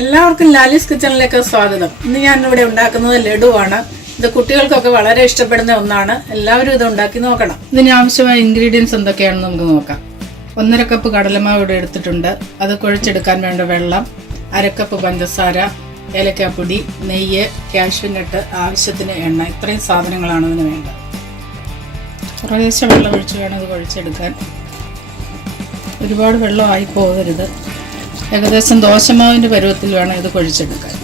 എല്ലാവർക്കും ലാലീസ് കിച്ചണിലേക്ക് സ്വാഗതം. ഇന്ന് ഞാൻ ഇവിടെ ഉണ്ടാക്കുന്നത് ലഡു ആണ്. ഇത് കുട്ടികൾക്കൊക്കെ വളരെ ഇഷ്ടപ്പെടുന്ന ഒന്നാണ്. എല്ലാവരും ഇത് ഉണ്ടാക്കി നോക്കണം. ഇതിന് ആവശ്യമായ ഇൻഗ്രീഡിയൻസ് എന്തൊക്കെയാണെന്ന് നമുക്ക് നോക്കാം. 1.5 കപ്പ് കടലമാവ് ഇവിടെ എടുത്തിട്ടുണ്ട്. അത് കുഴച്ചെടുക്കാൻ വേണ്ട വെള്ളം, 1/2 കപ്പ് പഞ്ചസാര, ഏലക്കാപ്പൊടി, നെയ്യ്, കാഷ്യൂനട്ട്, ആവശ്യത്തിന് എണ്ണ. ഇത്രയും സാധനങ്ങളാണ് ഇതിന് വേണ്ടത്. കുറേശ്ശെ വെള്ളം ഒഴിച്ച് വേണം ഇത് കുഴച്ചെടുക്കാൻ. ഒരുപാട് വെള്ളമായി പോകരുത്. ഏകദേശം ദോശമാവിൻ്റെ പരുവത്തിൽ വേണം ഇത് കുഴച്ചെടുക്കാൻ.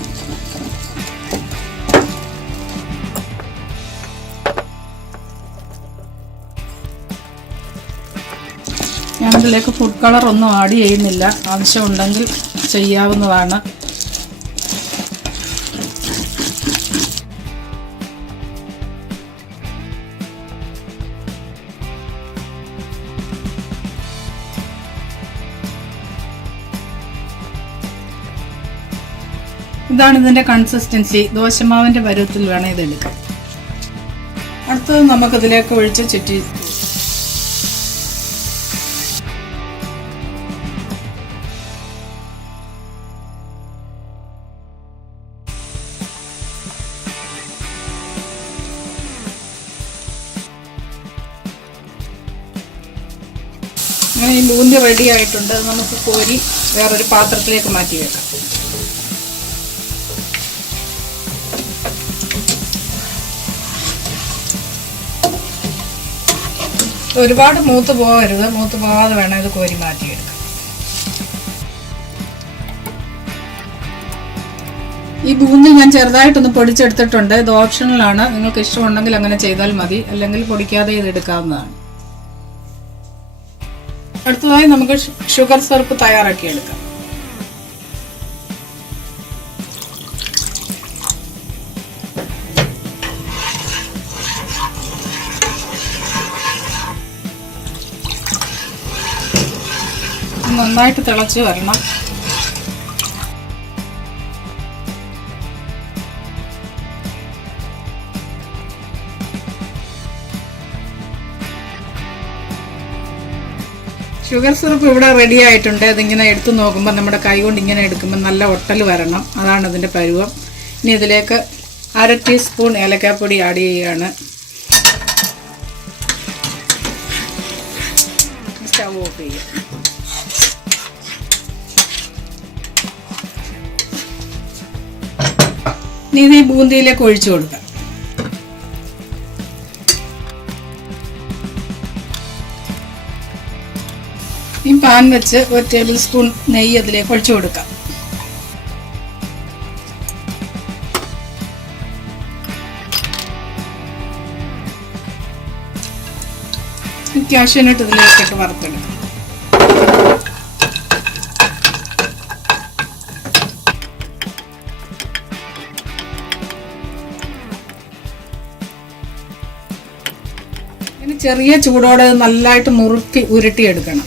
ഞാനിതിലേക്ക് ഫുഡ് കളർ ഒന്നും ആഡ് ചെയ്യുന്നില്ല. ആവശ്യമുണ്ടെങ്കിൽ ചെയ്യാവുന്നതാണ്. ഇതാണ് ഇതിൻ്റെ കൺസിസ്റ്റൻസി. ദോശമാവിൻ്റെ പരുവത്തിൽ വേണം ഇതെടുക്കാൻ. അടുത്തത് നമുക്കിതിലേക്ക് ഒഴിച്ച് ചുറ്റി അങ്ങനെ ഈ ബൂന്തി റെഡി ആയിട്ടുണ്ട്. നമുക്ക് കോരി വേറൊരു പാത്രത്തിലേക്ക് മാറ്റി വെക്കാം. ഒരുപാട് മൂത്ത് പോകരുത്. മൂത്ത് പോകാതെ വേണം ഇത് കോരി മാറ്റിയെടുക്കാം. ഈ ബൂന്തി ഞാൻ ചെറുതായിട്ടൊന്ന് പൊടിച്ചെടുത്തിട്ടുണ്ട്. ഇത് ഓപ്ഷണലാണ്. നിങ്ങൾക്ക് ഇഷ്ടമുണ്ടെങ്കിൽ അങ്ങനെ ചെയ്താൽ മതി, അല്ലെങ്കിൽ പൊടിക്കാതെ ഇത് എടുക്കാവുന്നതാണ്. അടുത്തതായി നമുക്ക് ഷുഗർ സിറപ്പ് തയ്യാറാക്കി എടുക്കാം. നന്നായിട്ട് തിളച്ച് വരണം. ഷുഗർ സിറപ്പ് ഇവിടെ റെഡി ആയിട്ടുണ്ട്. അതിങ്ങനെ എടുത്തു നോക്കുമ്പോൾ നമ്മുടെ കൈ കൊണ്ട് ഇങ്ങനെ എടുക്കുമ്പോൾ നല്ല ഒട്ടൽ വരണം. അതാണ് ഇതിൻ്റെ പരുവം. ഇനി ഇതിലേക്ക് 1/2 ടീസ്പൂൺ ഏലക്കാപ്പൊടി ആഡ് ചെയ്യുകയാണ്. സ്റ്റവ് ഓഫ് ചെയ്യുക. ഇനി ഇത് ഈ ബൂന്തിയിലേക്ക് ഒഴിച്ചു കൊടുക്കാം. ഈ പാൻ വെച്ച് 1 ടേബിൾ സ്പൂൺ നെയ്യ് അതിലേക്ക് ഒഴിച്ചു കൊടുക്കാം. കാഷ്യൂനട്ട് ഇതിലേക്കിട്ട് വറുത്തെടുക്കാം. ഇനി ചെറിയ ചൂടോടെ നല്ലതായിട്ട് മുറുക്കി ഉരുട്ടിയെടുക്കണം.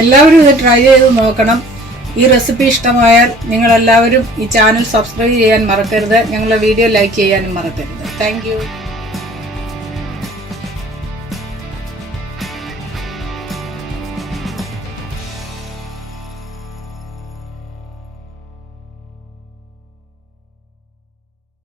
എല്ലാവരും ഇത് ട്രൈ ചെയ്ത് നോക്കണം. ഈ റെസിപ്പി ഇഷ്ടമായാൽ നിങ്ങളെല്ലാവരും ഈ ചാനൽ സബ്സ്ക്രൈബ് ചെയ്യാൻ മറക്കരുത്. ഞങ്ങളുടെ വീഡിയോ ലൈക്ക് ചെയ്യാനും മറക്കരുത്. Thank you.